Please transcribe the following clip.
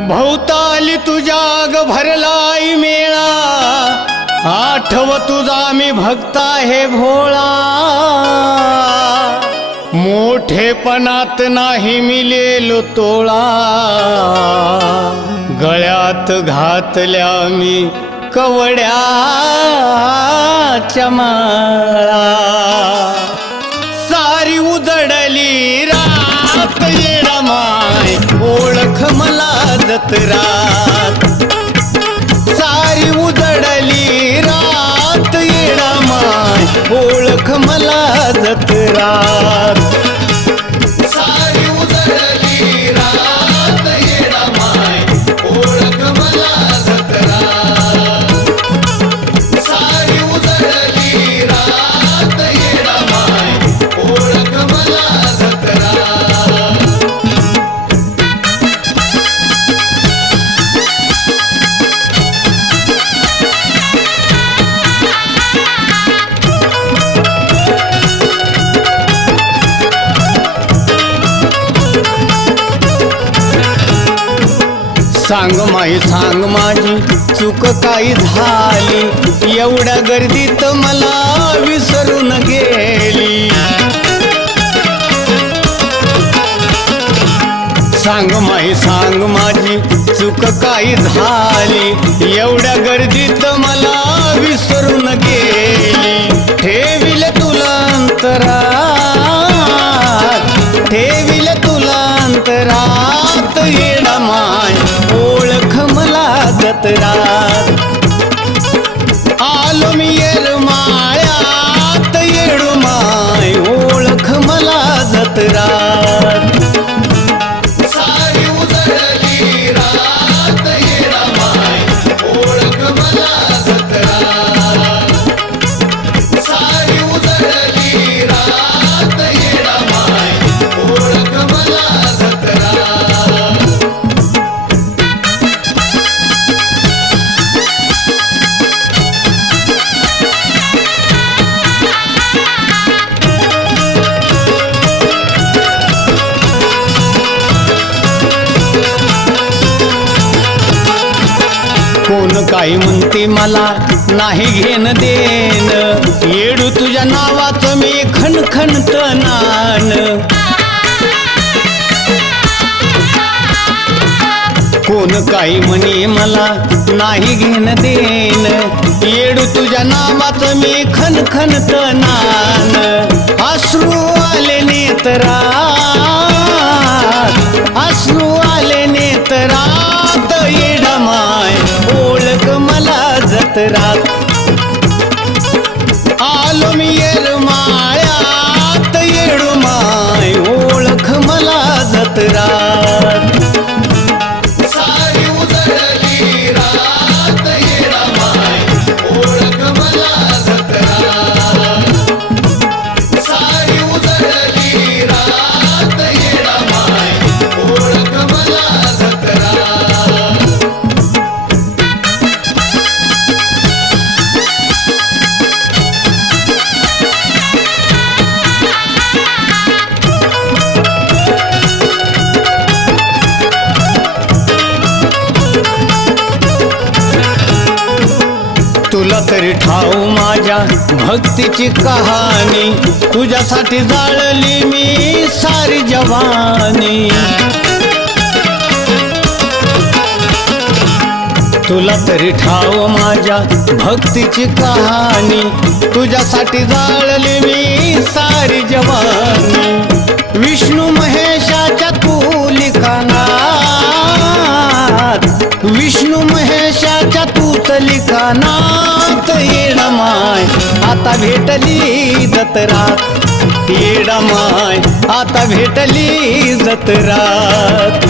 भोवताली तुझ्याग भरलाई मेळा, आठव तुझा मी भक्ता हे भोळा. मोठेपणात नाही मिलेलो तोळा, गळ्यात घातल्या मी कवड्याच्या माळा. सारी उजडली रात येडा माय, ओळख मला जत्रात. सारी उजडली रात येडा माय, ओळख मला जत्रात. सारी उजडली रात येडा माय, ओळख मला जत्रात. सारी उजडली रात येडा माय, ओळख मला जत्रात. सांग माई सांग माझी चूक काही झाली, एवढ्या गर्दीत मला विसरून गेली. सांग माई सांग माझी चूक काही झाली, एवढ्या गर्दीत मला विसरून गेली. ठेविल तुला अंतरात, ठेविल तुला अंतरात येडा माय, ओळख मला जत्रात. आलो मी येरमाळ्यात येडू माय, ओळख मला जत्रात. सारी उजळली रात येडा माय, ओळख मला जत्रात. सारी उजळली रात येडा माय, ओळख मला जत्रात. कोण काही म्हणते मला नाही घेण देण, येडू तुझ्या नावाचं मी खणखणत नान. कोण काही म्हणे मला नाही घेण देण, येडू तुझ्या नावाचं मी खणखणत नान. अश्रू आले नेत्रात, अश्रू आले नेत्रात येडा माय, ओळख मला जत्रात. आलो मी येरमाळ्यात येडू माय, ओळख मला जत्रात. सारी उजळली रात येडा माय, ओळख मला जत्रात. सारी उजळली रात येडा माय, ओळख मला जत्रात. तुला तरी ठाऊ माझ्या भक्तीची कहाणी, तुझ्यासाठी जाळली मी सारी जवानी. तुला तरी ठाऊ माझ्या भक्तीची कहाणी, तुझ्यासाठी जाळली मी सारी जवानी. विष्णू महेशाच्या तू लिखाणात, विष्णू महेशाच्या तूच लिखाणात येडा माय, आता भेटली जत्रात. येडा माय, आता भेटली जत्रात.